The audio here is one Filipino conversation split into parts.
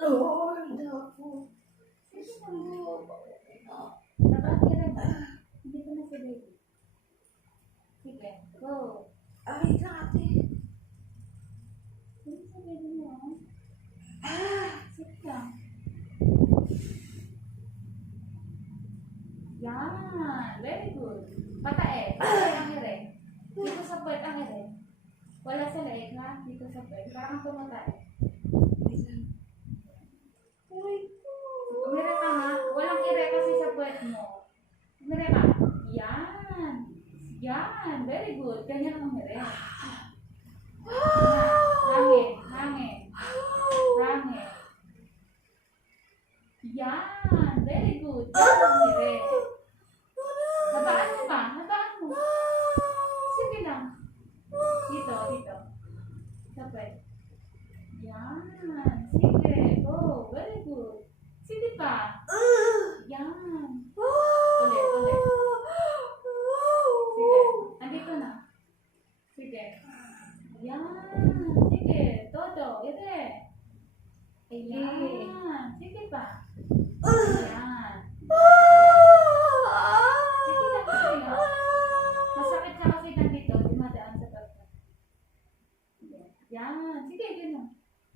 Lord, ako. Sige na. Tataan ka na ba? Hindi ko na si baby. Sige, go. Ay, lang ate. Sige sa baby mo. Sige lang. Yan. Very good. Patae. Patae ang ere. Dito sa puwet ang ere. Wala sa leeg ha. Dito sa puwet. Parang tumatae. Umire ka ha. Walang ere kasi sa puwet mo. Umire ka. Yan. Yan. Very good. Ganyan ang ere. Hangin. Hangin. Hangin. Yan. Very good. Ganyan ang ere. Habaan mo ba? Habaan mo. Sige lang. Dito, dito. Sa puwet. Yan. Sige. Go. Very good. Sige pa. Yan. Ulit, ulit. Sige. Andito na. Sige. Yan. Sige. Todo. Ire. Ayan. Sige pa. Ayan. Sige na. Sige na. Masakit ka kasi nandito. Dumadaan sa pagka. Yan. Sige. Gano'n.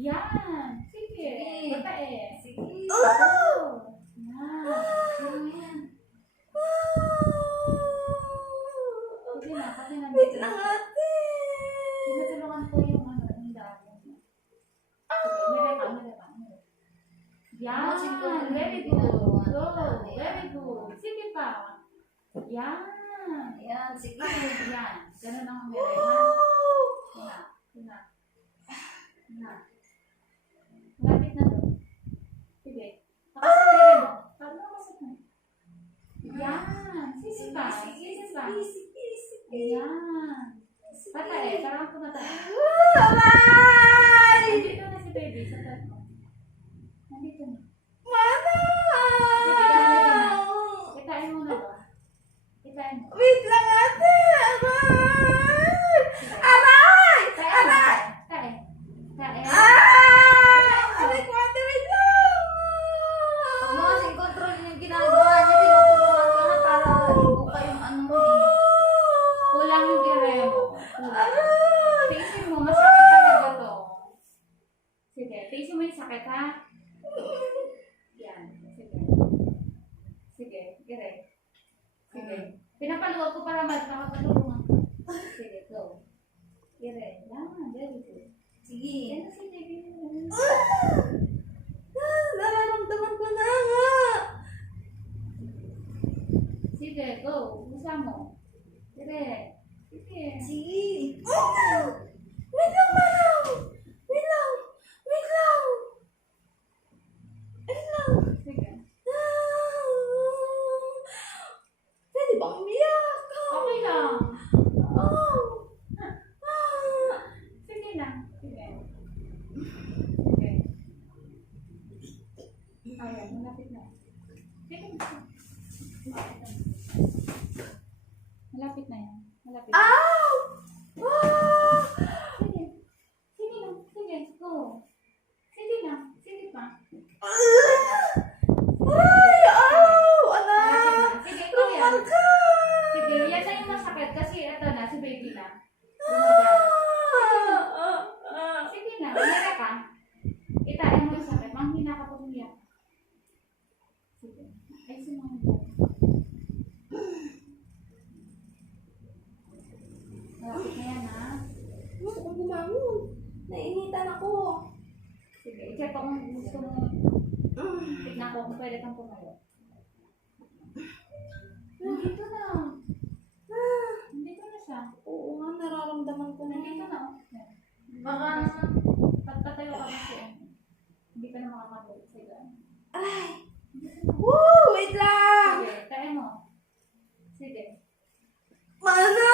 Yan. Sige. Batae. Sige. Oh. Yan. Yan. Sige na. Kasi Wait nandito. lang ate. Tinutulungan ko yung ano, yung damo. Sige. Mere ka. Mere ka. Yan. Very good. Go. Very good. Sige pa. Yan. Ayan, sige. Yan. Ganun ang mere, ha? Yan. Yan. Yan. Lapit na doon. Sige. Nakasakit mo. Paano nakasakit mo? Yan. Sige pa. Sige pa. Ayan. Patae. Parang pumatae. Bye! Nandito na si baby sa tat mo. Nandito na. Mana! Kitain mo na ba? Kitain mo. Wait lang ate! Aray! Aray! Aray! Tae. Tae. Ah! Aray ko ate, wait lang! Huwag mo kasing kontrolin yung ginagawa niya. Tinutulungan ka nga para ibuka yung ano mo eh. Kulang yung ire mo. Aray! Tiisin mo. Masakit talaga to. Sige. Tiisin mo yung sakit ha. Yan. Sige. Sige. Ire. Sige. Pinapaluwag ko para makapatulungan ko. Sige. Go. Ire. Yan. Very good. Sige. Yan na si baby. Nararamdaman ko na nga! Sige. Go. Usa mo. Ire. Sige. Sige. Wait lang, Manang! Wait lang! Wait lang! Wait lang! Sige. Pwede bang umiyak? Okay lang. Oh. Sige na. Sige. Sige. Ayan, malapit na. Sige na. Malapit na yan. Malapit na. Ow! Ah! Sige. Sige na. Sige. Go. Sige na. Sige pa. Ay! Ow! Anak! Malapit na. Sige, ikaw yan. Tumal ka! Sige, yan na yung masakit kasi ito na, si baby na. Sige na. Umira ka. Itain mo yung sakit. Manghina ka pag umiyak. Sige. Ay, sumunod. Malapit na yan, ha? Gusto kong bumangon. Nainitan ako. Sige, i-check ko kung gusto mo. Tignan ko kung pwede kang pumayo. Nandito na. Nandito na siya. Oo nga, nararamdaman ko na. Nandito na. Oh. Baka Pagpatayo ka kasi. Hindi ka na makakabalik. Sige. Ay! Woo! Wait lang! Sige, tayo mo. Sige. Mana!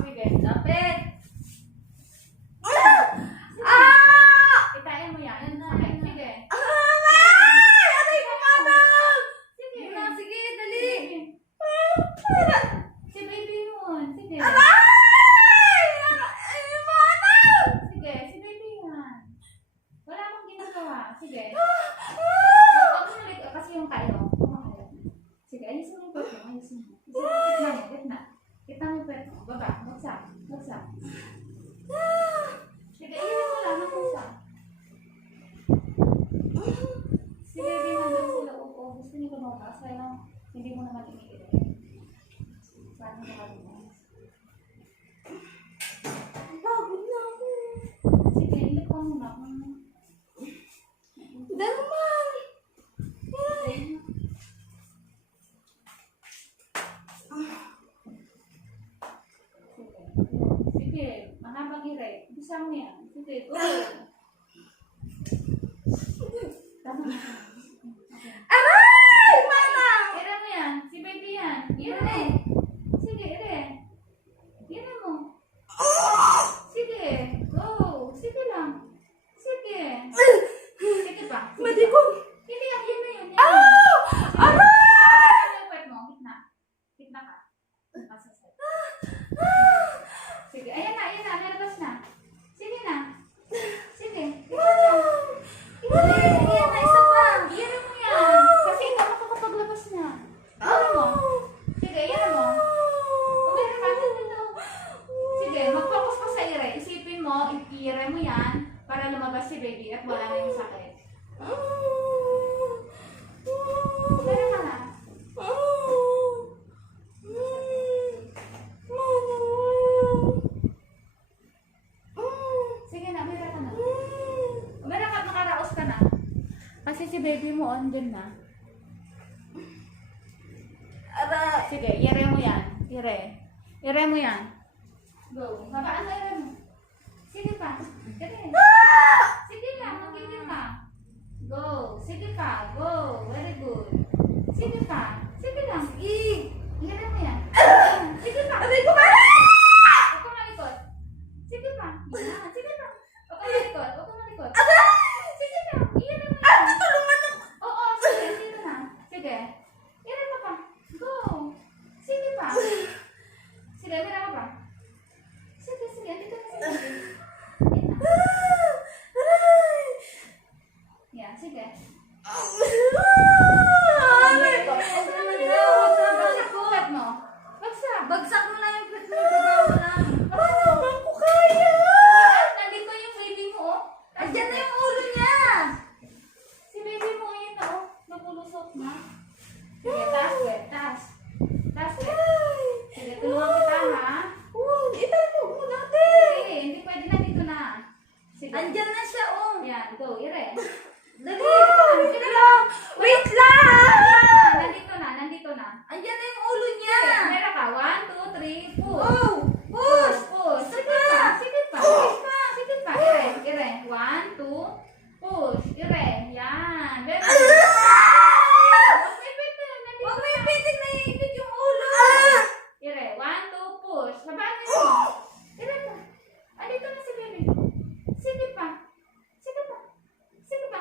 Sige, lapit. Ah! Itayin mo yan. Yan na, Sige. yan na. Sige. Aray! Aray ko, Manang! Sige. Yun na, sige, dali. Sige. Si baby yun. Sige. Aray! Ay, Manang! Sige. Sige. Huwag mo ulit. Kasi yung kayo. Kumakalat na. Sige, alisin mo yung pwet mo. Alisin mo. Gitna mo. Gitna. Gitna mo yung pwet mo. Baba. Bagsak. Bagsak. Sige, iyan mo lang. Bagsak. Sige, di nandun sila upo. Gusto niyo lumakas. Kaya hindi mo naman iniilit. Saan mo naman mo? Pagod na ako. Sige, ilit ka muna. Hindi naman. Sige, mahabang iray. Bisa mo yan. Sige, go. Tama na. Aray! Mana! Ira mo yan. Si baby yan. Ira mo. Sige, ira. Ira mo. Sige, go. Sige lang. Sige. Sige pa. Sige Madikon. pa. Hindi, yan na yun. Aray! Ano yung puwet mo? Gitna. Gitna ka. Masasay. Sige, ayan na. Nalabas na. Sige na. Sige. Ayan na, isa pa. Iyan mo yan. Kasi ikaw makakapaglabas na. Iyan mo. Sige, iyan mo. Umiran ka dito. Sige, mag-focus ka sa ire. Isipin mo, i-ire mo yan para lumabas si baby at wala na yung sakit. Umiran ka na. Sige na, umiran ka na. Umiran ka at nakaraos ka na. Kasi si baby mo andyan na. Aray! Sige, ire mo yan. Ire mo yan. Go. Babaan mo, ire mo. Sige pa. Ire. Sige lang, magiging ka. Go. Sige pa. Go. Very good. Sige pa. Sige lang. Ire mo yan. Sige pa. Aray ko ba? Huwag ka malikot. Sige pa. Yan. Sige pa. Huwag ka malikot. Huwag ka malikot. Sige lang. Ire mo yan. Tulungan ako. Oo, sige. Sige na. Sige. Ire mo pa. Go. Sige pa. Sige, mira ka pa. Sige. Dito na sige. Yan na. Yan, sige. Aray ko. Bagsak buhat mo. Bagsak. Bagsak mo na yung pwet mo. Baba mo lang. Naman ko kaya. Nandito yung baby mo, oh. Andyan na yung ulo niya. Si baby mo, yun na, oh. Napulusok na. Sige, taas, wet. Taas. Taas, wet. Sige, tulungan kita, ha? Huwag, italog mo natin. Sige, hindi pwede na dito na. Sige. Andyan na siya, oh. Yan, go, ire. Dali. Wait lang. Wait lang. Nandito na. Andyan na yung ulo niya. Sige, meron ka. 1, 2, 3, push. Oh, push. Push. Sige pa. Sige pa. Sige pa. Ire. 1, 2, push. Ire. Yan. Very good. Huwag may pwede. Nandito Huwag mo na. ipitin na iipit yung ulo. Ire. 1, 2, push. Habaan mo. Ire pa. Andito na si baby. Sige pa. Sige pa.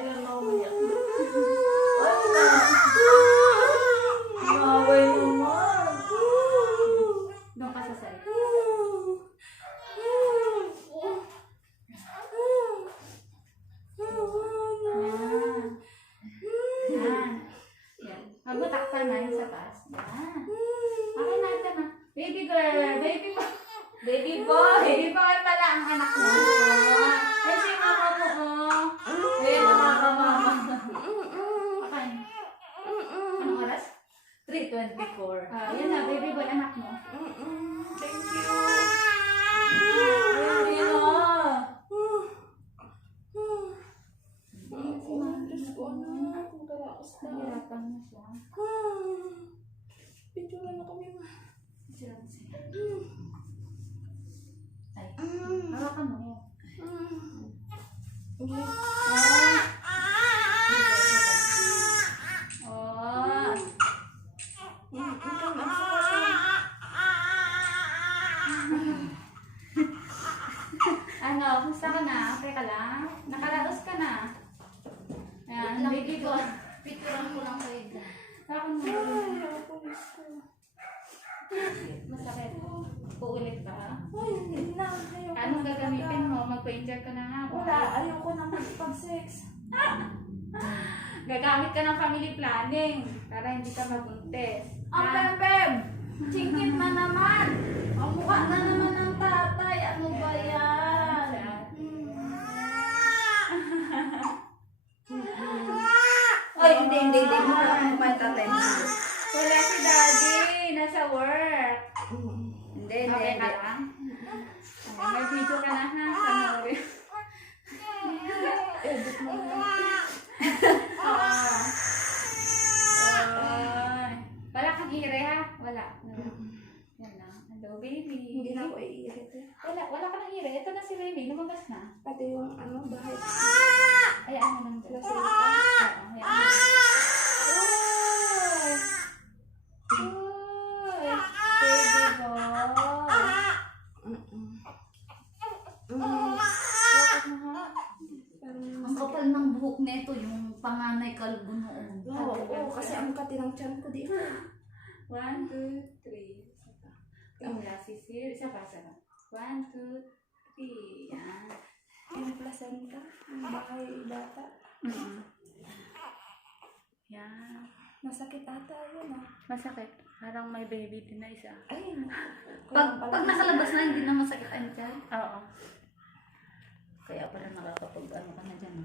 Ayan na, umiyak. Ay na. Naway naman. Doon ka sa side. Yan. Yan. Yan. Huwag mo takpan na yung sa taas. Yan. Okay na ito na. Baby girl, baby boy. Baby boy. Baby boy pala ang anak mo. Ay, si mama mo, oh. Ayan na mga mama. Okay. Anong oras? 3:24. Yan na, baby boy anak mo. Thank you. Ayan, ayan na. Si mama. Diyos ko, anak. Magkalakas na. Nahirapan mo siya. Picture na kami, ma. Siya. Ay, hawakan mo. Oh. Ano, kumusta ka na? Okay ka lang? Nakaraos ka na? Ayan, baby ko. Picturean ko lang kayo dyan. Hawakan mo. Masakit. Uulit ka? Ay, hindi na. Ayoko Anong na gagamitin talaga. mo? Mag-pa-injure ka na nga. Wala, ayoko na magpag-sex. Gagamit ka ng family planning para hindi ka mabuntis. Ang Ha? bebem! Chingkit na naman! Ang mukha na naman ng tatay. Ano ba yan? Ay, hindi. May tatay. Wala si daddy. Nasa work. Hindi. Okay ka lang? Ayan, may video ka na ha. Panoorin. Edit mo na. Oo. Ay. Wala kang ire ha? Wala. Yan na. Hello baby. Hindi na ako iirit eh. Wala ka ng ire. Ito na si baby. Lumabas na. Pati yung ano, bahay. Ay, ano lang dyan. Lasita. Oo, yan. Baby boy. Bakit mo ha? Ang kapal ng buhok nito, yung panganay kalbo noon. Oo, kasi ang kati ng tiyan ko di. 1, 2, 3. Wala si Sir. Isa pa. 1, 2, 3. Yan. Yung placenta, yung bahay bata. Yan. Masakit ata yun ah. Masakit. Parang may baby din na isa. Ay, Pag nakalabas na, hindi na masakit ang tiyan. Oo. Kaya pala nakakapag ano ka na dyan.